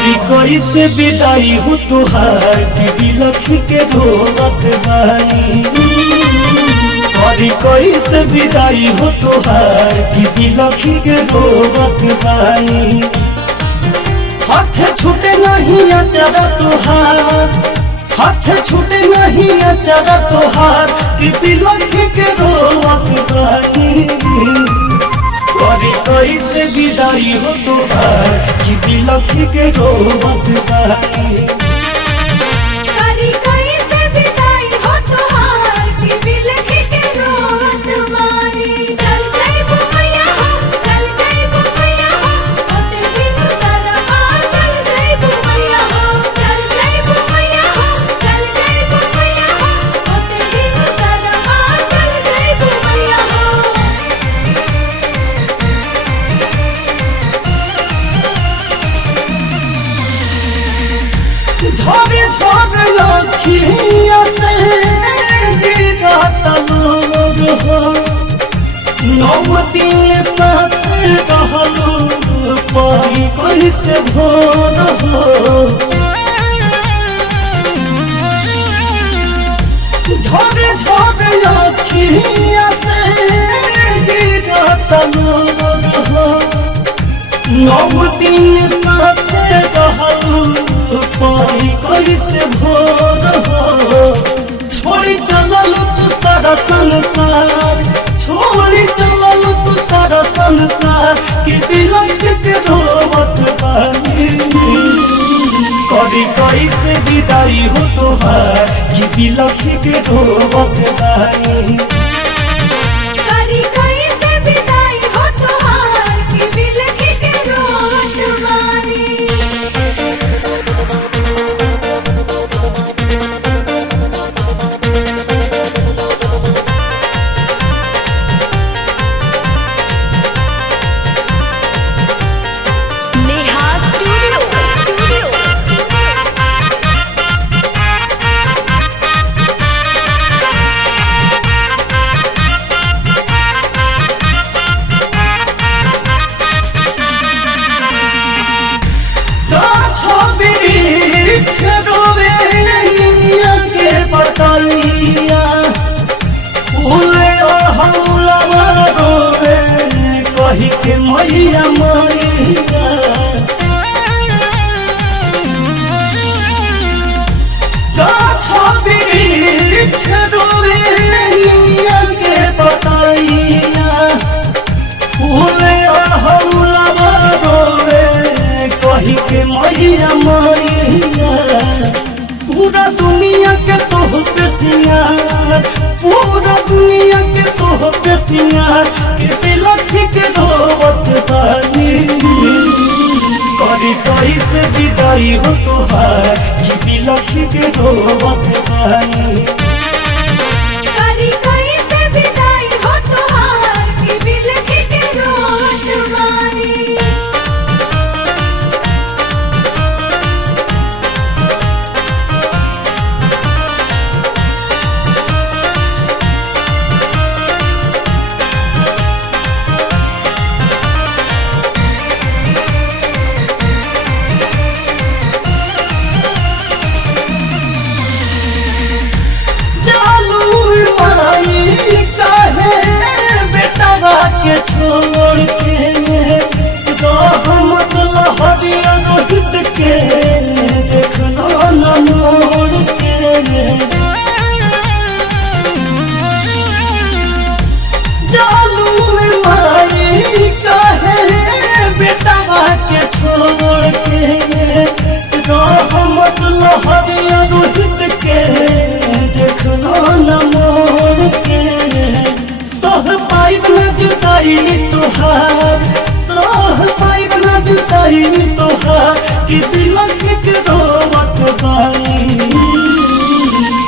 करी कैसे विदाई हो तुहार बिलखी के रोवत बानी। करी कैसे विदाई हो तुहार बिलखी के रोवत बानी। हाथ छूटे नहीं अचारा तुहार, हाथ छूटे नहीं अचारा तुहार कि बिलखी के रोवत बानी। करी कैसे विदाई हो तुहार कि बिलखी के रोवत बानी। करी कैसे विदाई हो तुहार कि बिलखी के रोवत बानी। चल जाइबो मैया हो, चल जाइबो मैया हो, ओते बिनु सरहा चल जाइबो मैया हो, चल जाइबो मैया हो, चल जाइबो मैया हो, ओते बिनु सरहा चल जाइबो मैया हो। झोरे झोरे लखिया से गिरत लोर हो। 9 दिन साथ रहलू पाई कैसे भोर हो। झोरे झोरे लखिया से गिरत लोर हो। 9 दिन साथ रहलू पाई कैसे भोर हो। छोड़ी चलल तू सारा संसार, छोड़ी चलल तू सारा संसार कि बिलखी के रोवत बानी। करी कैसे विदाई हो तुहार कि बिलखी के रोवत बानी। करी कैसे विदाई हो तुहार कि बिलखी के रोवत बानी। नेहा स्टूडियो बतलिया फूले हौलवा रोवे कही के मैया मैया। वृक्ष रोवे निमिया के बतलिया फूले हौलवा रोवे कही के मैया मैया। पूरा दुनिया के तोह पे सिंगार, पूरा दुनिया के तोह पे सिंगार कि बिलखी के रोवत बानी। करी कैसे विदाई हो तुहार कि बिलखी के रोवत बानी। करी कैसे विदाई हो तुहार कि बिलखी के रोवत बानी। के छोड़ के रहमत लहरिया रोहित के देखना न मोड़ के। जालू माई कहे बेटवा के छोड़ के रहमत लहरिया रोहित के देखना न मोड़ के। सह पाइब न जुदाई तुहार, सह पाइब न जुदाई तुहार कि बिलखी के रोवत बानी।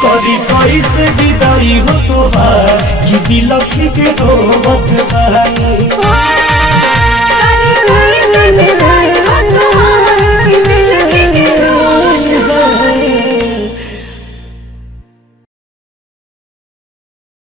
करी कैसे विदाई हो तुहार कि बिलखी के रोवत बानी।